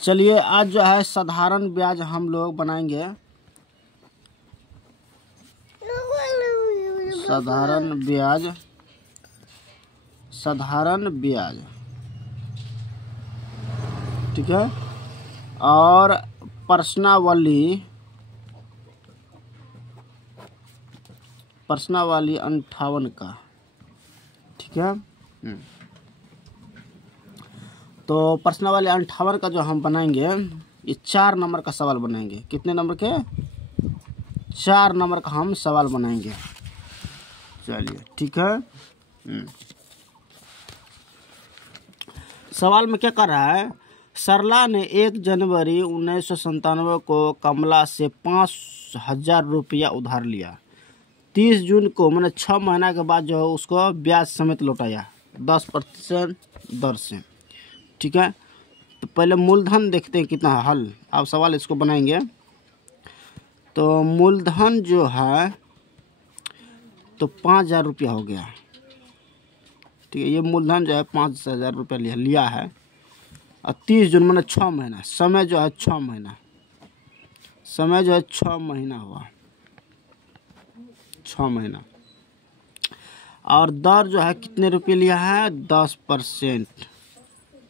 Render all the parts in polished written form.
चलिए आज जो है साधारण ब्याज हम लोग बनाएंगे। साधारण ब्याज ठीक है। और प्रश्नावली 58 का ठीक है। तो प्रश्नावली 58 का जो हम बनाएंगे ये 4 नंबर का सवाल बनाएंगे। कितने नंबर के? 4 नंबर का हम सवाल बनाएंगे। चलिए ठीक है। सवाल में क्या कर रहा है, सरला ने 1 जनवरी 1997 को कमला से 5,000 रुपया उधार लिया। 30 जून को मैंने 6 महीना के बाद जो है उसको ब्याज समेत लौटाया 10% दर से ठीक है। तो पहले मूलधन देखते हैं कितना है। हल आप सवाल इसको बनाएंगे तो मूलधन जो है तो 5,000 रुपया हो गया ठीक है। ये मूलधन जो है 5,000 रुपया लिया है। और 30 जून मैंने 6 महीना, समय जो है 6 महीना, समय जो है 6 महीना हुआ, 6 महीना। और दर जो है कितने रुपये लिया है? 10%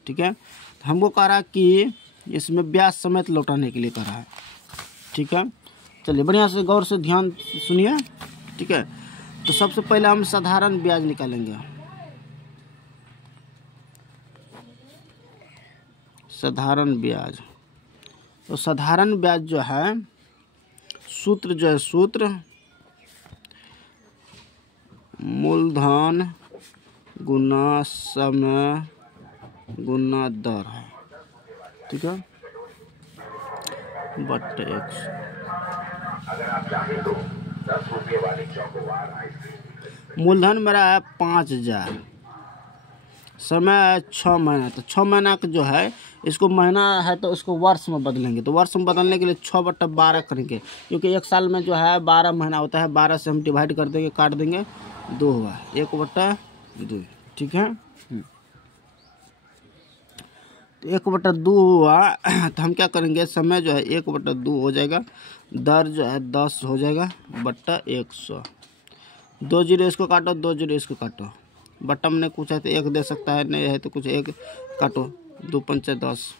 ठीक है। तो हमको कह रहा है कि इसमें ब्याज समेत लौटाने के लिए कह रहा है ठीक है। चलिए बढ़िया से गौर से ध्यान सुनिए ठीक है। तो सबसे पहले हम साधारण ब्याज निकालेंगे। साधारण ब्याज, तो साधारण ब्याज जो है सूत्र मूलधन गुना समय गुना दर है ठीक है, बट्टे 100। मूलधन मेरा है 5,000, समय 6 महीना। तो 6 महीना का जो है इसको महीना है तो उसको वर्ष में बदलेंगे। तो वर्ष में बदलने के लिए 6/12 करेंगे, क्योंकि एक साल में जो है 12 महीना होता है। 12 से हम डिवाइड कर देंगे, काट देंगे, 2 हुआ 1/2 ठीक है। 1/2 हुआ तो हम क्या करेंगे, समय जो है 1/2 हो जाएगा, दर जो है 10 हो जाएगा बट्टा 100। 2 जीरो इसको काटो, 2 जीरो इसको काटो, बट्टा में कुछ है तो 1 दे सकता है, नहीं है तो कुछ 1 काटो, 2 पंचे 10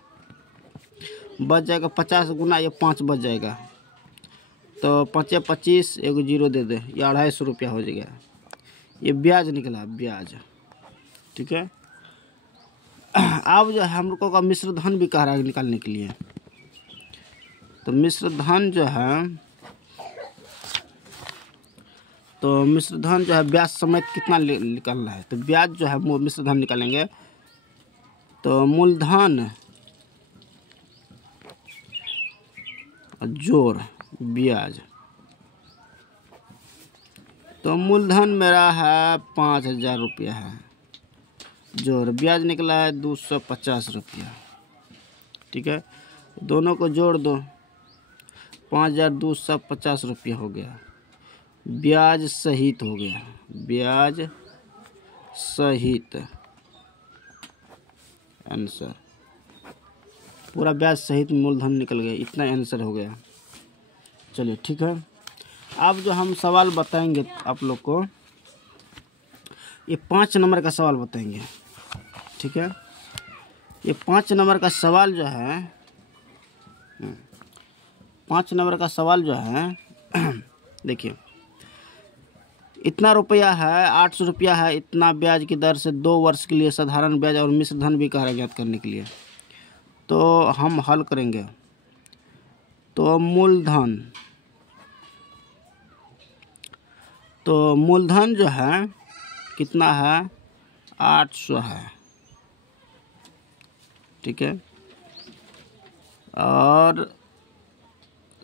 बच जाएगा। 50 गुना ये 5 बच जाएगा, तो 5 25, 1 जीरो दे दे, ये 250 रुपया हो जाएगा। ये ब्याज निकला, ब्याज ठीक है। अब जो है हम लोगों का मिश्र धन भी कह रहा है निकालने के लिए। तो मिश्र धन जो है ब्याज समेत कितना निकालना है। तो ब्याज जो है मिश्र धन निकालेंगे। तो मूलधन जोड़ ब्याज, तो मूलधन मेरा है 5,000 रुपया है, जोड़ ब्याज निकला है 250 रुपया ठीक है। दोनों को जोड़ दो, 5,250 रुपया हो गया, ब्याज सहित हो गया, ब्याज सहित आंसर, पूरा ब्याज सहित मूलधन निकल गया, इतना आंसर हो गया। चलिए ठीक है। अब जो हम सवाल बताएंगे आप लोग को, ये 5 नंबर का सवाल बताएंगे ठीक है। ये 5 नंबर का सवाल जो है 5 नंबर का सवाल जो है देखिए, इतना रुपया है, 800 रुपया है, इतना ब्याज की दर से 2 वर्ष के लिए साधारण ब्याज और मिश्र धन भी कह रहा है ज्ञात करने के लिए। तो हम हल करेंगे। तो मूलधन जो है कितना है, 800 है ठीक है। और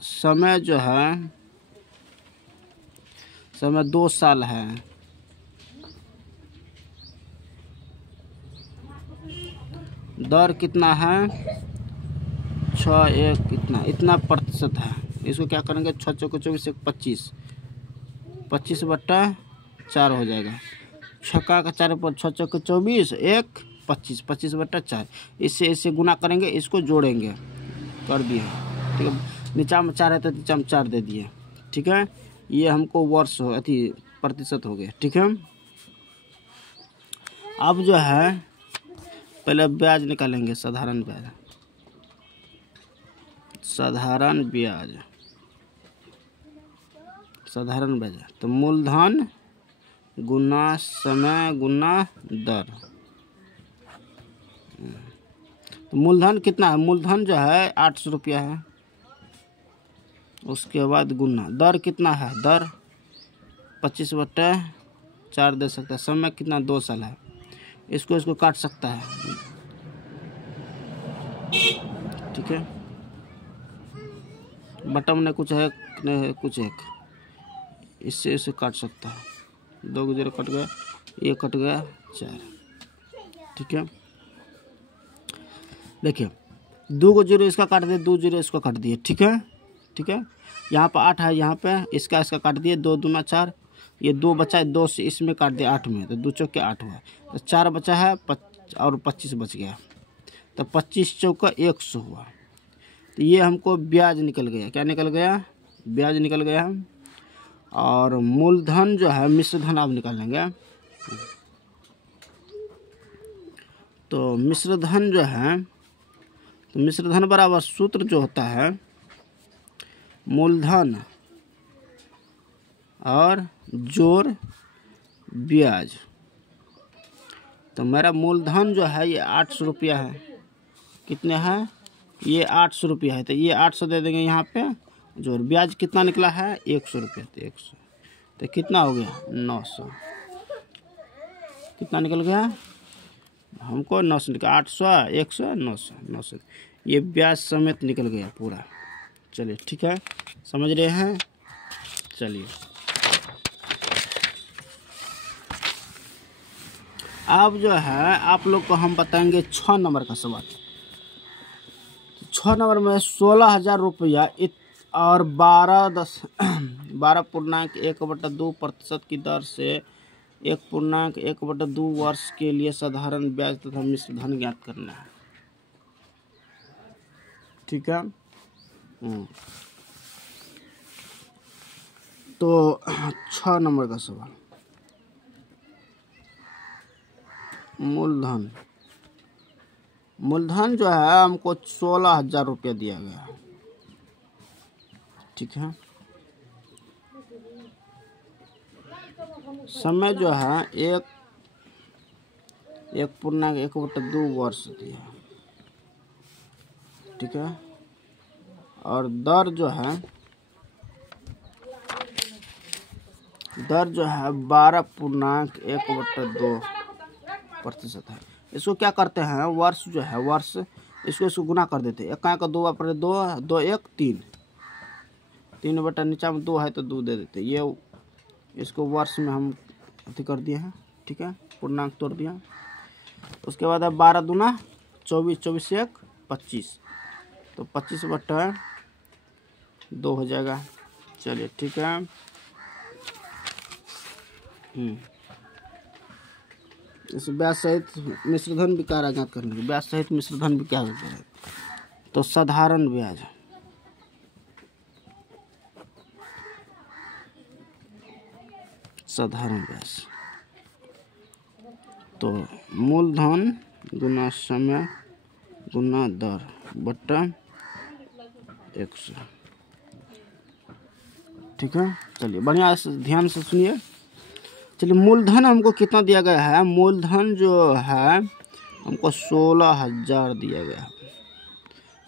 समय जो है, समय 2 साल है, दर कितना है, 6 इतना प्रतिशत है। इसको क्या करेंगे, 6 चौके 24, 25, 25/4 हो जाएगा। 6 का 4 पर 6 चौके 24, 1 25, 25/4, इससे इससे गुना करेंगे, इसको जोड़ेंगे, कर दिए, ठीक है। नीचा में 4 है तो नीचा में 4 दे दिए, ठीक है। ये हमको वर्ष हो अति प्रतिशत हो गए, ठीक है। अब जो है पहले ब्याज निकालेंगे, साधारण ब्याज, साधारण ब्याज, साधारण ब्याज। तो मूलधन गुना समय गुना दर। तो मूलधन कितना है, मूलधन जो है 800 रुपया है। उसके बाद गुना दर कितना है, दर 25/4 दे सकता है। समय कितना, 2 साल है। इसको काट सकता है, ठीक है। बटम ने कुछ है, नहीं है कुछ एक, इससे इसे काट सकता है। 2 0 कट गया, ये कट गया 4, ठीक है। देखिए 2 0 इसका काट दिए, 2 0 इसका काट दिए, ठीक है, ठीक है। यहाँ पर 8 है, यहाँ पे इसका काट दिए, 2 दूना 4, ये 2 बचा है, 2 से इसमें काट दिया 8 में, तो 2 चौके 8 हुआ, तो 4 बचा है और 25 बच गया, तो 25 चौका 100 हुआ। तो ये हमको ब्याज निकल गया, क्या निकल गया, ब्याज निकल गया। और मूलधन जो है, मिश्रधन आप निकालेंगे। तो मिश्रधन जो है, तो मिश्रधन बराबर सूत्र जो होता है मूलधन और जोड़ ब्याज। तो मेरा मूलधन जो है ये 800 रुपया है, कितने हैं, ये 800 रुपया है, तो ये 800 दे देंगे यहाँ पे, जोड़ ब्याज कितना निकला है 100 रुपया, तो 100, तो कितना हो गया 900, कितना निकल गया हमको 900 निकला, 800 100 900 900, ये ब्याज समेत निकल गया पूरा। चलिए ठीक है, समझ रहे हैं। चलिए अब जो है आप लोग को हम बताएंगे 6 नंबर का सवाल। 6 नंबर में 16,000 रुपया और 12.1/2% की दर से 1.1/2 वर्ष के लिए साधारण ब्याज तथा मिश्रधन ज्ञात करना है, ठीक है। तो 6 नंबर का सवाल, मूलधन, मूलधन जो है हमको 16,000 रुपया दिया गया है, ठीक है। समय जो है 1.1/2 वर्ष दिया, ठीक है। और दर जो है 12.1/2% है। इसको क्या करते हैं, वर्ष जो है वर्ष, इसको गुना कर देते हैं, 1 का 2 पर 2 2 1 3 3 बटा नीचा में 2 है तो 2 दे देते, ये इसको वर्ष में हम अति कर दिए हैं, ठीक है, पूर्णांक तोड़ दिया। उसके बाद अब 12 दूना 24, 24 से 1 25, तो 25/2 हो जाएगा। चलिए ठीक है। इस ब्याज सहित मिश्रधन भी कार्य ज्ञात करने के, ब्याज सहित मिश्रधन भी क्या होता है, तो साधारण ब्याज, साधारण ब्याज, तो मूलधन गुना समय गुना दर बट्टा 100, ठीक है। चलिए बढ़िया से ध्यान से सुनिए। चलिए मूलधन हमको कितना दिया गया है, मूलधन जो है हमको 16,000 दिया गया है।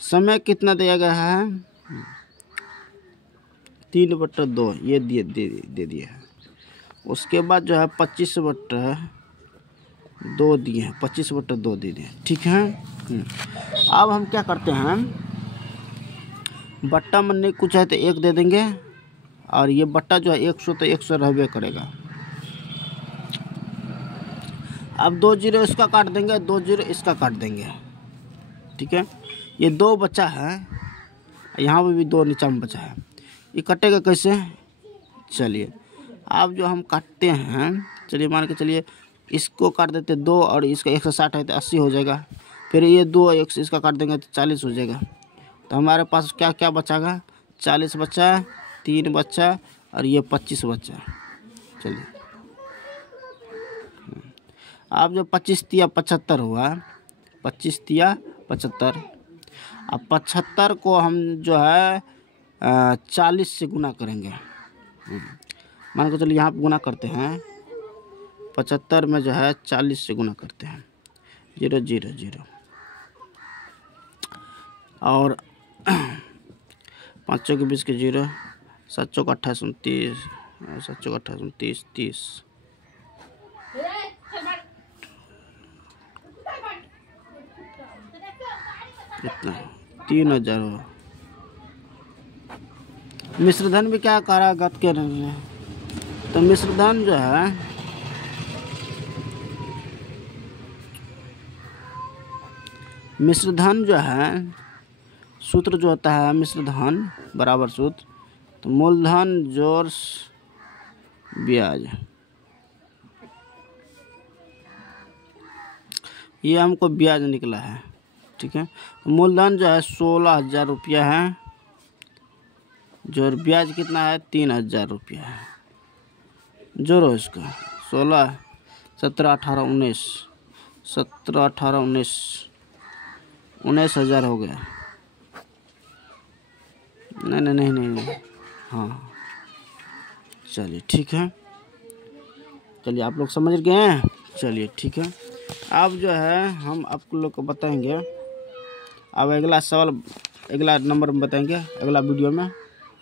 समय कितना दिया गया है 3/2, ये दे दिए हैं। उसके बाद जो है 25/2 दिए हैं, 25/2 दे दिए, ठीक है। अब हम क्या करते हैं, बट्टा में नहीं कुछ है तो 1 दे देंगे, और ये बट्टा जो है 100 तो 100 रहबे करेगा। अब 2 0 इसका काट देंगे, 2 0 इसका काट देंगे, ठीक है। ये 2 बचा है, यहाँ पे भी 2 नीचा में बचा है, ये कटेगा कैसे। चलिए अब जो हम काटते हैं, चलिए मान के चलिए इसको काट देते 2 और इसका 160 है तो 80 हो जाएगा। फिर ये 2 इसका काट देंगे तो 40 हो जाएगा। तो हमारे पास क्या क्या बचागा, 40 बचा, 3 बचा और ये 25 बचा। चलिए अब जो 25 तिया 75 हुआ, 25 तिया 75। अब 75 को हम जो है 40 से गुना करेंगे। मान के चलिए यहाँ पर गुना करते हैं, 75 में जो है 40 से गुना करते हैं, 0 0 0 और 5 चौक 20 के 0, 7 चौक 28 29, 7 चौक 28 29 30, कितना 3000 हो। मिश्रधन भी क्या कह रहा है, गत के रहे हैं। तो मिश्रधन जो है सूत्र जो होता है मिश्रधन बराबर सूत्र, तो मूलधन जोड़ ब्याज, ये हमको ब्याज निकला है। ठीक है, तो मूलधन जो है 16,000 रुपया है, जो ब्याज कितना है 3,000 रुपया है। जोड़ो इसका 16 17 18 19, 17 18 19, 19,000 हो गया। नहीं, हाँ चलिए ठीक है, चलिए आप लोग समझ गए हैं। चलिए ठीक है, अब जो है हम आप लोग को बताएंगे, अब अगला सवाल अगला नंबर में बताएंगे अगला वीडियो में।